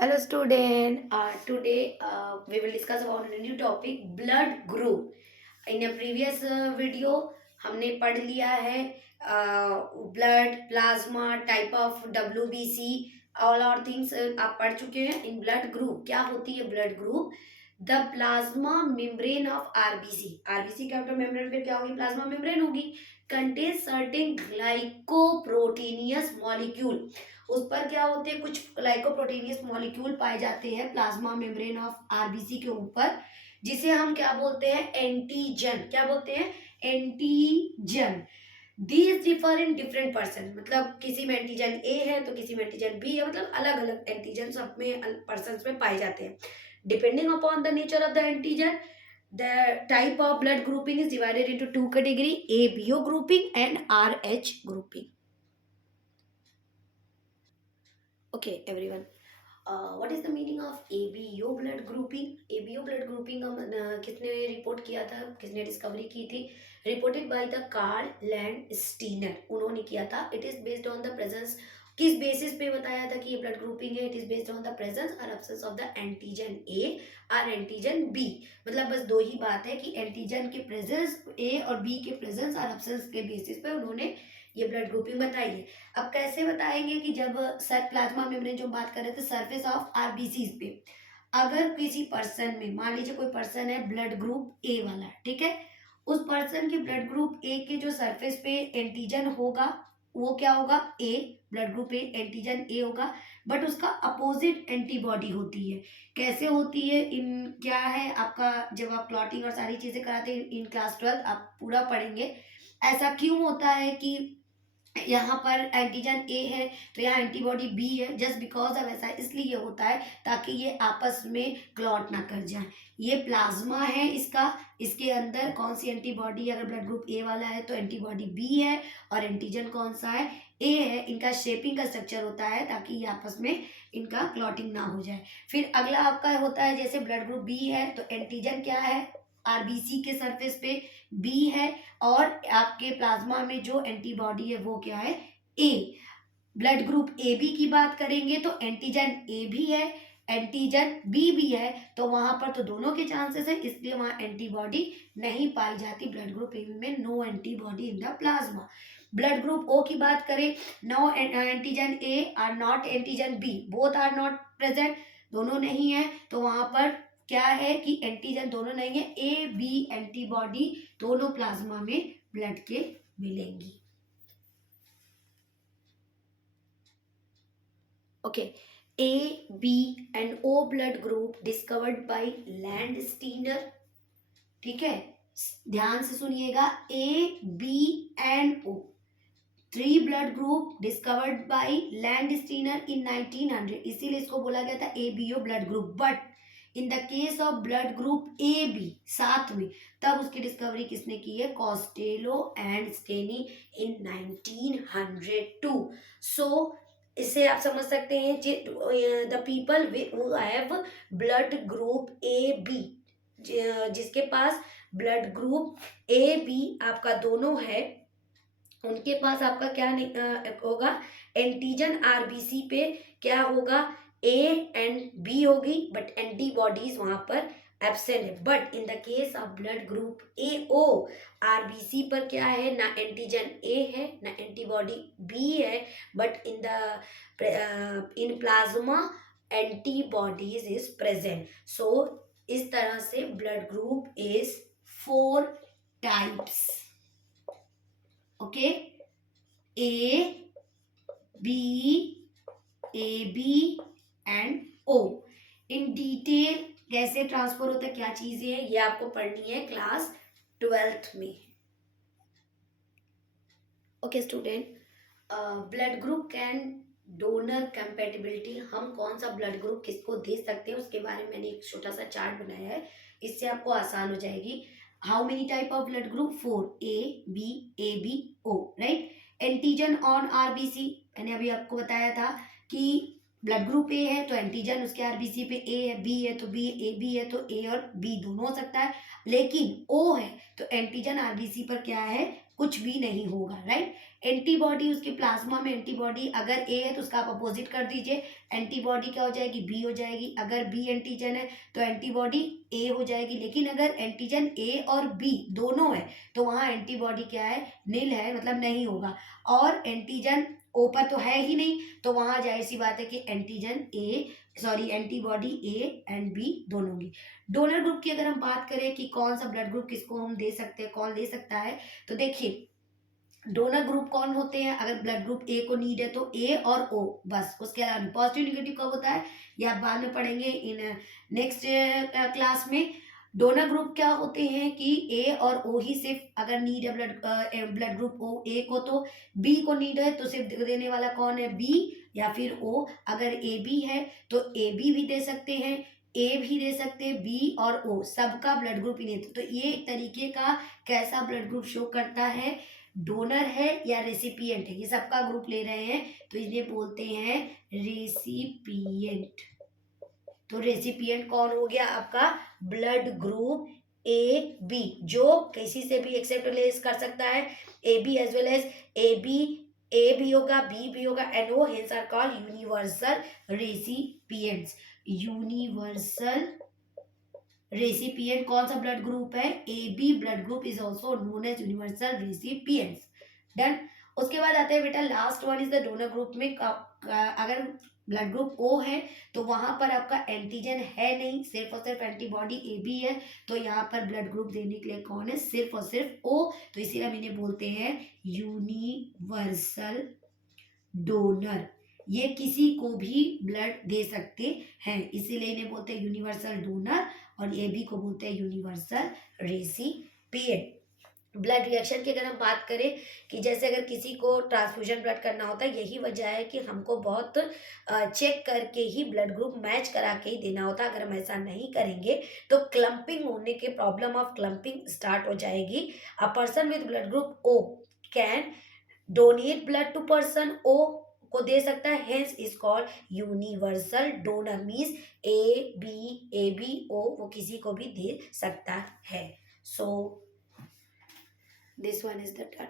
Hello student. Today we will discuss about a new topic blood group. In a previous video हमने पढ़ लिया है blood plasma type of WBC all और things आप पढ़ चुके हैं. इन ब्लड ग्रुप क्या होती है blood group? The plasma membrane of RBC. RBC के आउटर मेम्ब्रेन पे क्या होगी? प्लाज्मा मेम्ब्रेन होगी. Contain certain glycoproteinous molecule. उस पर क्या होते हैं? कुछ ग्लाइकोप्रोटीनियस मॉलिक्यूल पाए जाते हैं प्लाज्मा मेम्ब्रेन ऑफ आरबीसी के ऊपर, जिसे हम क्या बोलते हैं? एंटीजन. क्या बोलते हैं? Antigen. These differ in different person. मतलब किसी में एंटीजन ए है तो किसी में एंटीजन बी है. मतलब अलग अलग एंटीजन सब में पर्सन में पाए जाते हैं. Depending upon the nature of the antigen, the type of blood grouping is divided into two category: ABO grouping and RH grouping. Okay everyone, what is the meaning of ABO blood grouping? ABO blood grouping किसने report किया था, किसने discovery की थी? Reported by the Karl Landsteiner. उन्होंने किया था. It is based on the presence. किस बेसिस पे बताया था कि ये ब्लड ग्रुपिंग है? It is based on the presence और absence of the antigen A और एंटीजन बी. मतलब बस दो ही बात है कि एंटीजन के प्रेजेंस ए और बी के प्रेजेंस और एब्सेंस के बेसिस पे उन्होंने ये ब्लड ग्रुपिंग बताई है. अब कैसे बताएंगे कि जब सर प्लाज्मा मेम्ब्रेन जो बात कर रहे थे सरफेस ऑफ आरबीसी पे, अगर किसी पर्सन में मान लीजिए कोई पर्सन है ब्लड ग्रुप ए वाला, ठीक है, उस पर्सन के ब्लड ग्रुप ए के जो सरफेस पे एंटीजन होगा वो क्या होगा? A. Blood group A antigen A होगा, बट उसका अपोजिट एंटीबॉडी होती है. कैसे होती है? इन क्या है आपका, जब आप क्लॉटिंग और सारी चीजें कराते हैं इन क्लास 12 आप पूरा पढ़ेंगे. ऐसा क्यों होता है कि यहाँ पर एंटीजन ए है तो यहाँ एंटीबॉडी बी है? जस्ट बिकॉज ऑफ ऐसा इसलिए होता है ताकि ये आपस में क्लॉट ना कर जाए. ये प्लाज्मा है इसका, इसके अंदर कौन सी एंटीबॉडी? अगर ब्लड ग्रुप ए वाला है तो एंटीबॉडी बी है और एंटीजन कौन सा है? ए है. इनका शेपिंग का स्ट्रक्चर होता है ताकि ये आपस में इनका क्लॉटिंग ना हो जाए. फिर अगला आपका होता है जैसे ब्लड ग्रुप बी है तो एंटीजन क्या है? आरबीसी के सरफेस पे बी है और आपके प्लाज्मा में जो एंटीबॉडी है वो क्या है? ए. ब्लड ग्रुप ए बी की बात करेंगे तो एंटीजन ए भी है, एंटीजन बी भी है, तो वहां पर तो दोनों के चांसेस है, इसलिए वहां एंटीबॉडी नहीं पाई जाती. ब्लड ग्रुप ए बी में no antibody in the plasma. Blood group O की बात करें, no antigen A are not antigen B, both are not present, दोनों नहीं है, तो वहां पर क्या है कि एंटीजन दोनों नहीं है. ए बी एंटीबॉडी दोनों प्लाज्मा में ब्लड के मिलेंगी. Okay. A B and O blood group discovered by Landsteiner. ठीक है, ध्यान से सुनिएगा. A B and O, three blood group discovered by Landsteiner in 1900. इसीलिए इसको बोला गया था ABO blood group. But in the case of blood group A B साथ में, तब उसकी डिस्कवरी किसने की है? कॉस्टेलो एंड स्टेनी इन 1902. सो इससे आप समझ सकते हैं the people who have blood group A B, जिसके पास ब्लड ग्रुप ए बी आपका दोनों है, उनके पास आपका क्या होगा? एंटीजन आरबीसी पे क्या होगा? ए एंड बी होगी, बट एंटीबॉडीज वहां पर एब्सेंट है. But in the case of blood group A O, RBC पर क्या है? ना एंटीजन ए है ना एंटीबॉडी बी है, but in plasma antibodies is present. So इस तरह से blood group is 4 types. Okay, A B and O. In detail कैसे ट्रांसफर होता है, क्या चीजें हैं, ये आपको पढ़नी है क्लास 12th में. Okay student, blood group can donor compatibility. हम कौन सा ब्लड ग्रुप किसको दे सकते हैं उसके बारे में मैंने एक छोटा सा चार्ट बनाया है, इससे आपको आसान हो जाएगी. How many type of blood group? 4. A B O, right. Antigen on RBC, मैंने अभी आपको बताया था कि ब्लड ग्रुप ए है तो एंटीजन उसके आरबीसी पे ए है, बी है तो बी, ए बी है तो ए और बी दोनों हो सकता है, लेकिन ओ है तो एंटीजन आरबीसी पर क्या है, कुछ भी नहीं होगा, राइट। एंटीबॉडी उसके प्लाज्मा में एंटीबॉडी अगर ए है तो उसका आप अपोजिट कर दीजिए, एंटीबॉडी क्या हो जाएगी, बी हो जाएगी। अगर बी एंटीजन है तो एंटीबॉडी ए हो जाएगी, लेकिन अगर एंटीजन ए और बी दोनों है तो वहाँ एंटीबॉडी क्या है, नील है, मतलब नहीं होगा। और एंटीजन ओ पर तो है ही नहीं, तो वहां जाहिर सी बात है कि एंटीबॉडी ए एंड बी दोनों होंगी। डोनर ग्रुप की अगर हम बात करें कि कौन सा ब्लड ग्रुप किसको हम दे सकते हैं, कौन ले सकता है, तो देखिए डोनर ग्रुप कौन होते हैं, अगर ब्लड ग्रुप ए को नीड है तो ए और ओ बस, उसके अलावा पॉजिटिव निगेटिव कब होता है ये आप बाद में पढ़ेंगे इन नेक्स्ट क्लास में। डोनर ग्रुप क्या होते हैं कि ए और ओ ही सिर्फ अगर नीड है ब्लड ग्रुप ओ ए को, तो बी को नीड है तो सिर्फ देने वाला कौन है, बी या फिर ओ। अगर ए बी है तो ए बी भी दे सकते हैं, ए भी दे सकते हैं, बी और ओ सबका ब्लड ग्रुप ही नहीं। तो ये एक तरीके का कैसा ब्लड ग्रुप शो करता है, डोनर है या रेसिपिएंट है, ये सबका ग्रुप ले रहे हैं तो इन्हें बोलते हैं रेसिपिएंट। तो रेसिपिएंट कौन हो गया आपका, ब्लड ग्रुप ए बी, जो किसी से भी एक्सेप्ट रिलीज कर सकता है, A B as well as A B, A भी होगा बी भी होगा, and O hence are called universal recipients. Universal recipient कौन सा ब्लड ग्रुप है, A B blood group is also known as universal recipients. Done. उसके बाद आते हैं बेटा last one is the donor group में अगर ब्लड ग्रुप ओ है तो वहां पर आपका एंटीजन है नहीं, सिर्फ और सिर्फ एंटीबॉडी ए बी है, तो यहाँ पर ब्लड ग्रुप देने के लिए कौन है, सिर्फ और सिर्फ ओ, तो इसीलिए हम इन्हें बोलते हैं यूनिवर्सल डोनर। ये किसी को भी ब्लड दे सकते हैं, इसीलिए इन्हें बोलते हैं यूनिवर्सल डोनर, और ये भी को बोलते हैं यूनिवर्सल रेसिपिएंट। ब्लड रिएक्शन की अगर हम बात करें कि जैसे अगर किसी को ट्रांसफ्यूजन ब्लड करना होता है, यही वजह है कि हमको बहुत चेक करके ही ब्लड ग्रुप मैच करा के ही देना होता है। अगर हम ऐसा नहीं करेंगे तो क्लम्पिंग होने के प्रॉब्लम ऑफ क्लम्पिंग स्टार्ट हो जाएगी। A person with blood group O can donate blood to person O को दे सकता है, hence is called universal donor, means A B O वो किसी को भी दे सकता है। So this one is the turn.